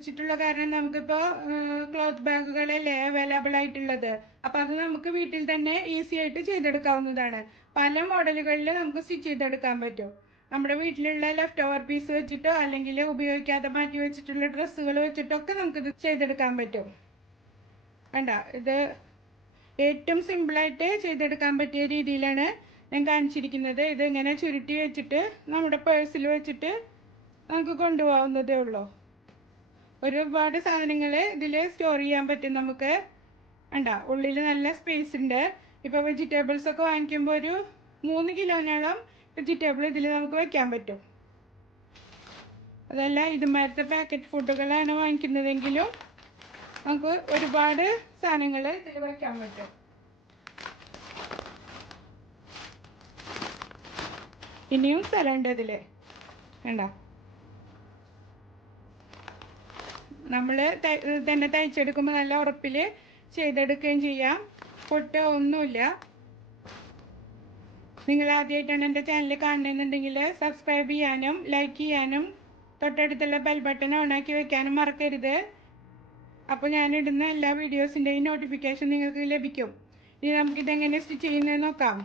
വെച്ചിട്ടുള്ള കാരണം നമുക്കിപ്പോൾ ക്ലോത്ത് ബാഗുകളല്ലേ അവൈലബിൾ ആയിട്ടുള്ളത്. അപ്പോൾ അത് നമുക്ക് വീട്ടിൽ തന്നെ ഈസി ആയിട്ട് ചെയ്തെടുക്കാവുന്നതാണ്. പല മോഡലുകളിൽ നമുക്ക് സ്റ്റിച്ച് ചെയ്തെടുക്കാൻ പറ്റും. നമ്മുടെ വീട്ടിലുള്ള ലെഫ്റ്റ് ഓവർ പീസ് വെച്ചിട്ടോ അല്ലെങ്കിൽ ഉപയോഗിക്കാതെ മാറ്റി വെച്ചിട്ടുള്ള ഡ്രസ്സുകൾ വെച്ചിട്ടൊക്കെ നമുക്കിത് ചെയ്തെടുക്കാൻ പറ്റും. വേണ്ട, ഇത് ഏറ്റവും സിമ്പിളായിട്ട് ചെയ്തെടുക്കാൻ പറ്റിയ രീതിയിലാണ് ഞാൻ കാണിച്ചിരിക്കുന്നത്. ഇതിങ്ങനെ ചുരുട്ടി വെച്ചിട്ട് നമ്മുടെ പേഴ്സിൽ വെച്ചിട്ട് നമുക്ക് കൊണ്ടുപോകാവുന്നതേ ഉള്ളൂ. ഒരുപാട് സാധനങ്ങൾ ഇതിൽ സ്റ്റോർ ചെയ്യാൻ പറ്റും നമുക്ക്. വേണ്ട, ഉള്ളിൽ നല്ല സ്പേസ് ഉണ്ട്. ഇപ്പോൾ വെജിറ്റബിൾസൊക്കെ വാങ്ങിക്കുമ്പോൾ ഒരു 3 കിലോനോളം വെജിറ്റബിൾ ഇതിൽ നമുക്ക് വയ്ക്കാൻ പറ്റും. അതല്ല ഇതുമാരത്തെ പാക്കറ്റ് ഫുഡുകളാണ് വാങ്ങിക്കുന്നതെങ്കിലും നമുക്ക് ഒരുപാട് സാധനങ്ങൾ ഇതിൽ വയ്ക്കാൻ പറ്റും. ഇനിയും സ്ഥലമുണ്ട് ഇതിൽ. വേണ്ട, നമ്മൾ തന്നെ തയ്ച്ചെടുക്കുമ്പോൾ നല്ല ഉറപ്പിൽ ചെയ്തെടുക്കുകയും ചെയ്യാം. പൊട്ടോ ഒന്നുമില്ല. നിങ്ങൾ ആദ്യമായിട്ടാണ് എൻ്റെ ചാനൽ കാണുന്നുണ്ടെങ്കിൽ സബ്സ്ക്രൈബ് ചെയ്യാനും ലൈക്ക് ചെയ്യാനും തൊട്ടടുത്തുള്ള ബെൽ ബട്ടൺ ഓണാക്കി വെക്കാനും മറക്കരുത്. അപ്പോൾ ഞാനിടുന്ന എല്ലാ വീഡിയോസിൻ്റെയും നോട്ടിഫിക്കേഷൻ നിങ്ങൾക്ക് ലഭിക്കും. ഇനി നമുക്കിതെങ്ങനെ സ്റ്റിച്ച് ചെയ്യുന്നത് നോക്കാം.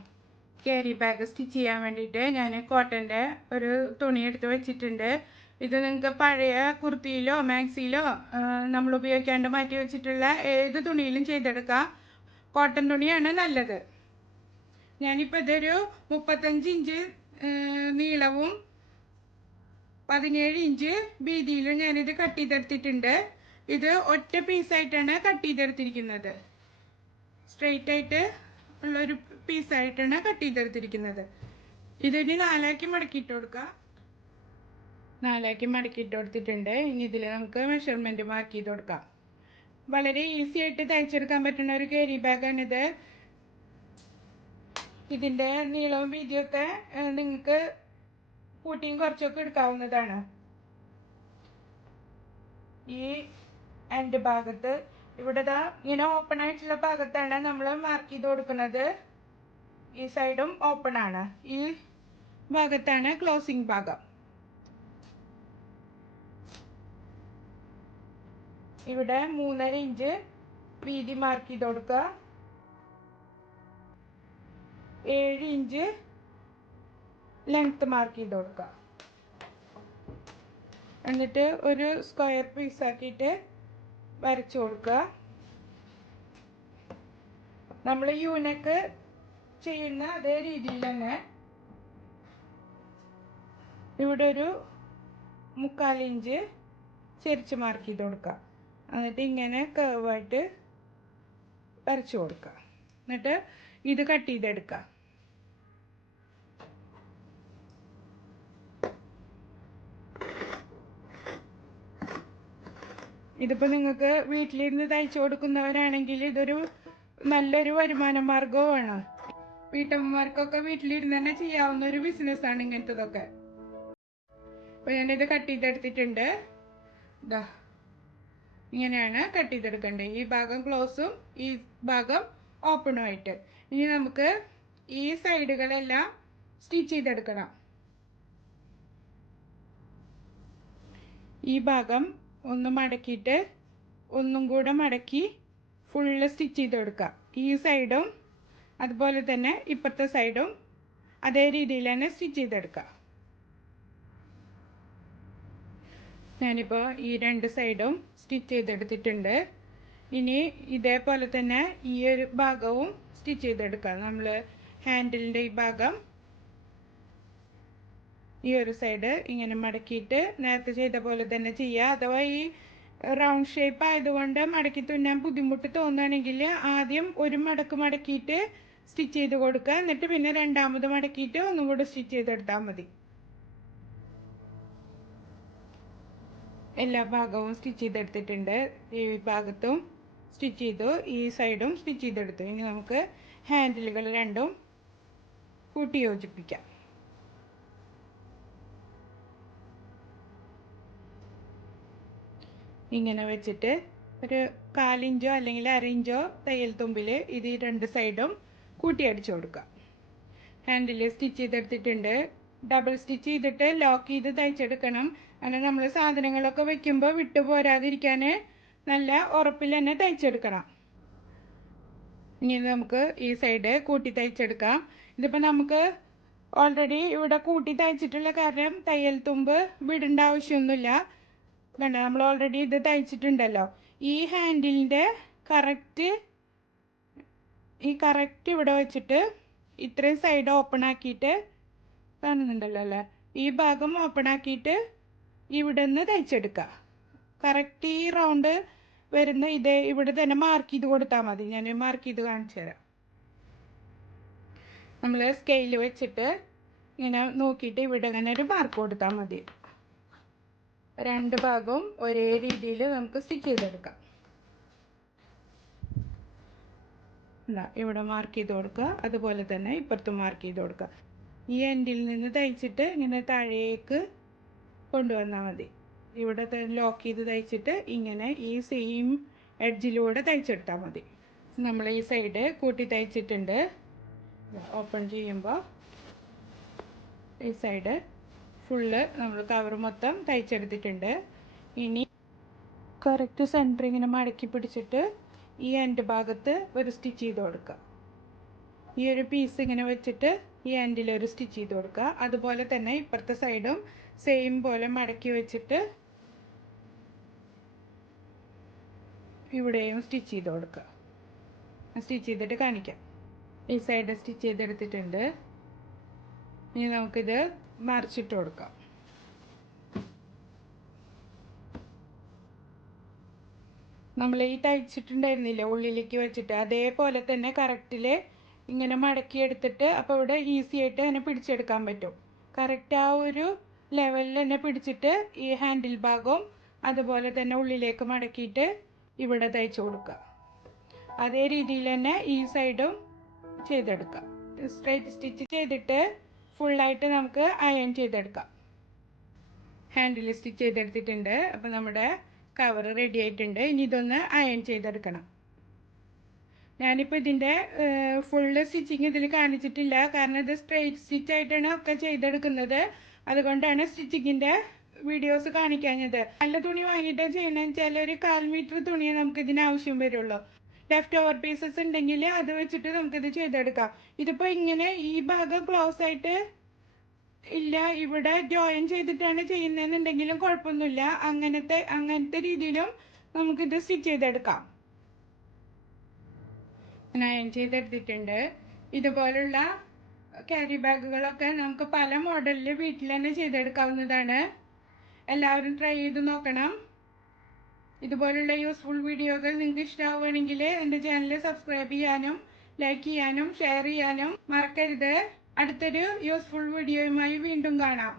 ക്യാരി ബാഗ് സ്റ്റിച്ച് ചെയ്യാൻ വേണ്ടിയിട്ട് ഞാൻ കോട്ടൻ്റെ ഒരു തുണി എടുത്ത് വെച്ചിട്ടുണ്ട്. ഇത് നിങ്ങൾക്ക് പഴയ കുർത്തിയിലോ മാക്സിയിലോ നമ്മൾ ഉപയോഗിക്കാണ്ട് മാറ്റി വെച്ചിട്ടുള്ള ഏത് തുണിയിലും ചെയ്തെടുക്കാം. കോട്ടൺ തുണിയാണ് നല്ലത്. ഞാനിപ്പോൾ ഇതൊരു 35 ഇഞ്ച് നീളവും 17 ഇഞ്ച് വീതിയിലും ഞാനിത് കട്ട് ചെയ്തെടുത്തിട്ടുണ്ട്. ഇത് ഒറ്റ പീസായിട്ടാണ് കട്ട് ചെയ്തെടുത്തിരിക്കുന്നത്. സ്ട്രെയിറ്റ് ആയിട്ട് ഉള്ളൊരു പീസായിട്ടാണ് കട്ട് ചെയ്തെടുത്തിരിക്കുന്നത്. ഇതിന് 4 ആക്കി മടക്കിയിട്ട് കൊടുക്കാം. 4 ആക്കി മടക്കിയിട്ട് കൊടുത്തിട്ടുണ്ട്. ഇനി ഇതിൽ നമുക്ക് മെഷർമെൻറ്റ് മാർക്ക് ചെയ്ത് കൊടുക്കാം. വളരെ ഈസി ആയിട്ട് തയ്ച്ചെടുക്കാൻ പറ്റുന്ന ഒരു ക്യാരി ബാഗാണിത്. ഇതിൻ്റെ നീളവും വീതിയൊക്കെ നിങ്ങൾക്ക് കൂട്ടിയും കുറച്ചൊക്കെ എടുക്കാവുന്നതാണ്. ഈ എൻഡ് ഭാഗത്ത് ഇവിടെ ഇങ്ങനെ ഓപ്പൺ ആയിട്ടുള്ള ഭാഗത്താണ് നമ്മൾ മാർക്ക് ചെയ്ത് കൊടുക്കുന്നത്. ഈ സൈഡും ഓപ്പൺ ആണ്. ഈ ഭാഗത്താണ് ക്ലോസിങ് ഭാഗം. ഇവിടെ 3.5 ഇഞ്ച് വീതി മാർക്ക് ചെയ്ത് കൊടുക്കുക. 7 ഇഞ്ച് ലെങ്ത്ത് മാർക്ക് ചെയ്ത് കൊടുക്കുക. എന്നിട്ട് ഒരു സ്ക്വയർ പീസാക്കിയിട്ട് വരച്ചു കൊടുക്കുക. നമ്മൾ യൂനെക്ക് ചെയ്യുന്ന അതേ രീതിയിൽ തന്നെ ഇവിടെ ഒരു 3/4 ഇഞ്ച് ചെരിച്ച് മാർക്ക് ചെയ്ത് കൊടുക്കുക. എന്നിട്ട് ഇങ്ങനെ കർവായിട്ട് വരച്ചു കൊടുക്കുക. എന്നിട്ട് ഇത് കട്ട് ചെയ്തെടുക്കുക. ഇതിപ്പോൾ നിങ്ങൾക്ക് വീട്ടിലിരുന്ന് തയ്ച്ചു കൊടുക്കുന്നവരാണെങ്കിൽ ഇതൊരു നല്ലൊരു വരുമാന മാർഗവുമാണ്. വീട്ടമ്മമാർക്കൊക്കെ വീട്ടിലിരുന്ന് തന്നെ ചെയ്യാവുന്ന ഒരു ബിസിനസ്സാണ് ഇങ്ങനത്തതൊക്കെ. അപ്പോൾ ഞാനിത് കട്ട് ചെയ്തെടുത്തിട്ടുണ്ട്. ഇതാ ഇങ്ങനെയാണ് കട്ട് ചെയ്തെടുക്കേണ്ടത്. ഈ ഭാഗം ക്ലോസും ഈ ഭാഗം ഓപ്പണുമായിട്ട്. ഇനി നമുക്ക് ഈ സൈഡുകളെല്ലാം സ്റ്റിച്ച് ചെയ്തെടുക്കണം. ഈ ഭാഗം ഒന്ന് മടക്കിയിട്ട് ഒന്നും കൂടെ മടക്കി ഫുള്ള് സ്റ്റിച്ച് ചെയ്തെടുക്കുക. ഈ സൈഡും അതുപോലെ തന്നെ ഇപ്പുറത്തെ സൈഡും അതേ രീതിയിൽ തന്നെ സ്റ്റിച്ച് ചെയ്തെടുക്കുക. ഞാനിപ്പോൾ ഈ 2 സൈഡും സ്റ്റിച്ച് ചെയ്തെടുത്തിട്ടുണ്ട്. ഇനി ഇതേപോലെ തന്നെ ഈ ഒരു ഭാഗവും സ്റ്റിച്ച് ചെയ്തെടുക്കുക. നമ്മൾ ഹാൻഡിലിൻ്റെ ഈ ഭാഗം ഈ ഒരു സൈഡ് ഇങ്ങനെ മടക്കിയിട്ട് നേരത്തെ ചെയ്ത പോലെ തന്നെ ചെയ്യുക. അഥവാ ഈ റൗണ്ട് ഷേപ്പ് ആയതുകൊണ്ട് മടക്കി തുന്നാൻ ബുദ്ധിമുട്ട് തോന്നുകയാണെങ്കിൽ ആദ്യം ഒരു മടക്ക് മടക്കിയിട്ട് സ്റ്റിച്ച് ചെയ്ത് കൊടുക്കുക. എന്നിട്ട് പിന്നെ രണ്ടാമത് മടക്കിയിട്ട് ഒന്നും കൂടെ സ്റ്റിച്ച് ചെയ്തെടുത്താൽ മതി. എല്ലാ ഭാഗവും സ്റ്റിച്ച് ചെയ്തെടുത്തിട്ടുണ്ട്. ഈ ഭാഗത്തും സ്റ്റിച്ച് ചെയ്തു, ഈ സൈഡും സ്റ്റിച്ച് ചെയ്തെടുത്തു. ഇനി നമുക്ക് ഹാൻഡിലുകൾ രണ്ടും കൂട്ടി യോജിപ്പിക്കാം. ഇങ്ങനെ വെച്ചിട്ട് ഒരു 1/4 ഇഞ്ചോ അല്ലെങ്കിൽ 1/2 ഇഞ്ചോ തയ്യൽ തുമ്പിൽ ഇത് 2 സൈഡും കൂട്ടി അടിച്ചു കൊടുക്കുക. ഹാൻഡിൽ സ്റ്റിച്ച് ചെയ്തെടുത്തിട്ടുണ്ട്. ഡബിൾ സ്റ്റിച്ച് ചെയ്തിട്ട് ലോക്ക് ചെയ്ത് തയ്ച്ചെടുക്കണം. അങ്ങനെ നമ്മൾ സാധനങ്ങളൊക്കെ വെക്കുമ്പോൾ വിട്ടു പോരാതിരിക്കാൻ നല്ല ഉറപ്പിൽ തന്നെ തയ്ച്ചെടുക്കണം. ഇനി നമുക്ക് ഈ സൈഡ് കൂട്ടി തയ്ച്ചെടുക്കാം. ഇതിപ്പോൾ നമുക്ക് ഓൾറെഡി ഇവിടെ കൂട്ടി തയ്ച്ചിട്ടുള്ള കാരണം തയ്യൽ തുമ്പ് വിടേണ്ട ആവശ്യമൊന്നുമില്ല. കണ്ടോ, നമ്മൾ ഓൾറെഡി ഇത് തയ്ച്ചിട്ടുണ്ടല്ലോ. ഈ ഹാൻഡിലിൻ്റെ കറക്റ്റ് ഇവിടെ വെച്ചിട്ട് ഇത്രയും സൈഡ് ഓപ്പൺ ആക്കിയിട്ട് കാണുന്നുണ്ടല്ലോ അല്ലേ, ഈ ഭാഗം ഓപ്പൺ ആക്കിയിട്ട് ഇവിടെ നിന്ന് തയ്ച്ചെടുക്കുക. കറക്റ്റ് ഈ റൗണ്ട് വരുന്ന ഇതേ ഇവിടെ തന്നെ മാർക്ക് ചെയ്ത് കൊടുത്താൽ മതി. ഞാൻ മാർക്ക് ചെയ്ത് കാണിച്ചു തരാം. നമ്മൾ സ്കെയിൽ വെച്ചിട്ട് ഇങ്ങനെ നോക്കിയിട്ട് ഇവിടെ ഇങ്ങനെ ഒരു മാർക്ക് കൊടുത്താൽ മതി. രണ്ട് ഭാഗവും ഒരേ രീതിയിൽ നമുക്ക് സ്റ്റിച്ച് ചെയ്തെടുക്കാം. ഇവിടെ മാർക്ക് ചെയ്ത് കൊടുക്കുക, അതുപോലെ തന്നെ ഇപ്പുറത്തും മാർക്ക് ചെയ്ത് കൊടുക്കുക. ഈ എൻഡിൽ നിന്ന് തയ്ച്ചിട്ട് ഇങ്ങനെ താഴേക്ക് കൊണ്ടുവന്നാൽ മതി. ഇവിടെ ലോക്ക് ചെയ്ത് തയ്ച്ചിട്ട് ഇങ്ങനെ ഈ സെയിം എഡ്ജിലൂടെ തയ്ച്ചെടുത്താൽ മതി. നമ്മൾ ഈ സൈഡ് കൂട്ടി തയ്ച്ചിട്ടുണ്ട്. ഓപ്പൺ ചെയ്യുമ്പോൾ ഈ സൈഡ് ഫുള്ള് നമ്മൾ കവർ മൊത്തം തയ്ച്ചെടുത്തിട്ടുണ്ട്. ഇനി കറക്റ്റ് സെൻറ്റർ ഇങ്ങനെ മടക്കി പിടിച്ചിട്ട് ഈ എൻഡ് ഭാഗത്ത് ഒരു സ്റ്റിച്ച് ചെയ്ത് കൊടുക്കുക. ഈ ഒരു പീസ് ഇങ്ങനെ വെച്ചിട്ട് ഈ എൻഡിൽ ഒരു സ്റ്റിച്ച് ചെയ്ത് കൊടുക്കുക. അതുപോലെ തന്നെ ഇപ്പുറത്തെ സൈഡും സെയിം പോലെ മടക്കി വെച്ചിട്ട് ഇവിടെയും സ്റ്റിച്ച് ചെയ്ത് കൊടുക്കുക. സ്റ്റിച്ച് ചെയ്തിട്ട് കാണിക്കാം. ഈ സൈഡ് സ്റ്റിച്ച് ചെയ്തെടുത്തിട്ടുണ്ട്. ഇനി നമുക്കിത് മറിച്ചിട്ട് കൊടുക്കാം. നമ്മൾ ഈ തയ്ച്ചിട്ടുണ്ടായിരുന്നില്ല ഉള്ളിലേക്ക് വെച്ചിട്ട്, അതേപോലെ തന്നെ കറക്റ്റിൽ ഇങ്ങനെ മടക്കി എടുത്തിട്ട് അപ്പോൾ ഇവിടെ ഈസി ആയിട്ട് തന്നെ പിടിച്ചെടുക്കാൻ പറ്റും. കറക്റ്റ് ആ ഒരു ലെവലിൽ തന്നെ പിടിച്ചിട്ട് ഈ ഹാൻഡിൽ ഭാഗവും അതുപോലെ തന്നെ ഉള്ളിലേക്ക് മടക്കിയിട്ട് ഇവിടെ തയ്ച്ചു കൊടുക്കുക. അതേ രീതിയിൽ തന്നെ ഈ സൈഡും ചെയ്തെടുക്കാം. സ്ട്രൈറ്റ് സ്റ്റിച്ച് ചെയ്തിട്ട് ഫുള്ളായിട്ട് നമുക്ക് അയൺ ചെയ്തെടുക്കാം. ഹാൻഡിൽ സ്റ്റിച്ച് ചെയ്തെടുത്തിട്ടുണ്ട്. അപ്പോൾ നമ്മുടെ കവർ റെഡി ആയിട്ടുണ്ട്. ഇനി ഇതൊന്ന് അയൺ ചെയ്തെടുക്കണം. ഞാനിപ്പോൾ ഇതിൻ്റെ ഫുള്ള് സ്റ്റിച്ചിങ് ഇതിൽ കാണിച്ചിട്ടില്ല, കാരണം ഇത് സ്ട്രെയിറ്റ് സ്റ്റിച്ചായിട്ടാണ് ഒക്കെ ചെയ്തെടുക്കുന്നത്. അതുകൊണ്ടാണ് സ്റ്റിച്ചിങ്ങിൻ്റെ വീഡിയോസ് കാണിക്കാഞ്ഞത്. നല്ല തുണി വാങ്ങിയിട്ട് ചെയ്യണമെന്ന് വെച്ചാൽ ഒരു 1/4 മീറ്റർ തുണിയെ നമുക്ക് ഇതിന് ആവശ്യം വരുള്ളൂ. ലെഫ്റ്റ് ഓവർ പീസസ് ഉണ്ടെങ്കിൽ അത് വെച്ചിട്ട് നമുക്കിത് ചെയ്തെടുക്കാം. ഇതിപ്പോൾ ഇങ്ങനെ ഈ ഭാഗം ക്ലോസ് ആയിട്ട് ഇല്ല, ഇവിടെ ജോയിൻ ചെയ്തിട്ടാണ് ചെയ്യുന്നതെന്നുണ്ടെങ്കിലും കുഴപ്പമൊന്നുമില്ല. അങ്ങനത്തെ രീതിയിലും നമുക്കിത് സ്റ്റിച്ച് ചെയ്തെടുക്കാം. അയൺ ചെയ്തെടുത്തിട്ടുണ്ട്. ഇതുപോലുള്ള ക്യാരി ബാഗുകളൊക്കെ നമുക്ക് പല മോഡലിൽ വീട്ടിൽ തന്നെ ചെയ്തെടുക്കാവുന്നതാണ്. എല്ലാവരും ട്രൈ ചെയ്ത് നോക്കണം. ഇതുപോലുള്ള യൂസ്ഫുൾ വീഡിയോകൾ നിങ്ങൾക്ക് ഇഷ്ടമാവുകയാണെങ്കിൽ എൻ്റെ ചാനൽ സബ്സ്ക്രൈബ് ചെയ്യാനും ലൈക്ക് ചെയ്യാനും ഷെയർ ചെയ്യാനും മറക്കരുത്. അടുത്തൊരു യൂസ്ഫുൾ വീഡിയോയുമായി വീണ്ടും കാണാം.